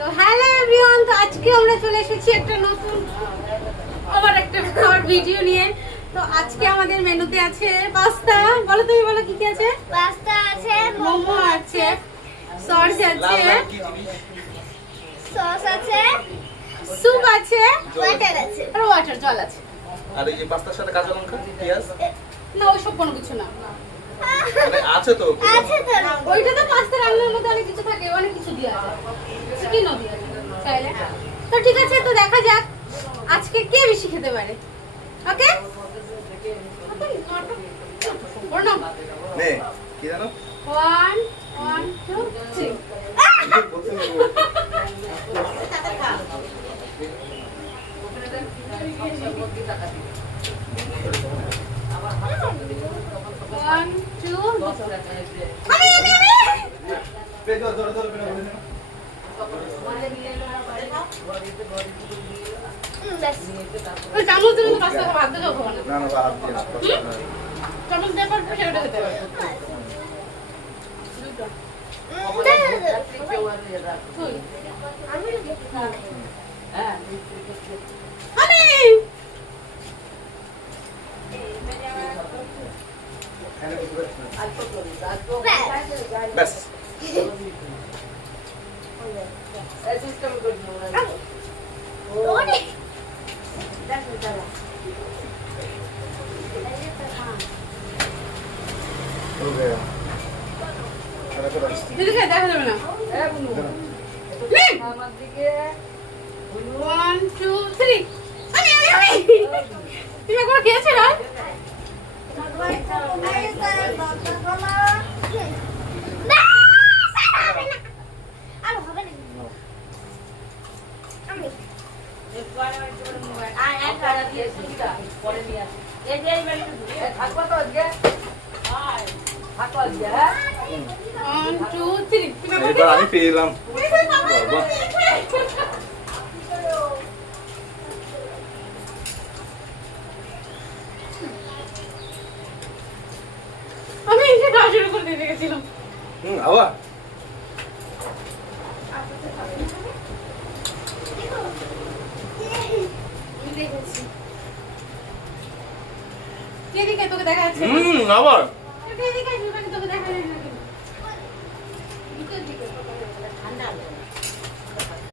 তো hello everyone, তো আজকে আমরা চলে এসেছি একটা নতুন আবার একটা খাওয়ার ভিডিও নিয়ে। তো আজকে আমাদের মেনুতে আছে পাস্তা। বলো, তুমি বলো কি কি আছে? পাস্তা আছে, মোমো আছে, সস আছে, সস আছে, স্যুপ আছে, ওয়াটার আছে। আর ওয়াটার জল আছে। আর এই যে পাস্তার সাথে কাঁচা লঙ্কা পেঁয়াজ না, ওইসব কোনো কিছু না। মানে আছে তো আছে তো। ওইটা তো পাস্তা রান্নার মধ্যে অনেক কিছু থাকে, অনেক কিছু দেওয়া যায়, চিকেনও দেওয়া যায় চাইলে। তো ঠিক আছে, তো দেখা যাক আজকে কে বেশি খেতে পারে। ওকে, নে কি জানো 1 1 2 3। চামচ দিলে তো পাস্তা খাবো, হাত দিয়ে খাবো না। না না বাদ দিয়ে না চামচ দিয়ে পর সেটা খেতে হবে। তুই আমি ব্যাস हो गया দিদি দেখা যাবে না। 1 2 3। আমি তুমি একবার খেয়েছো না? এবার আমি পেলাম আমি এসে খাওয়া শুরু করে দিয়ে গেছিলাম। আবার এদিকে তোকে দেখা যাচ্ছে। আবার এদিকে আসবি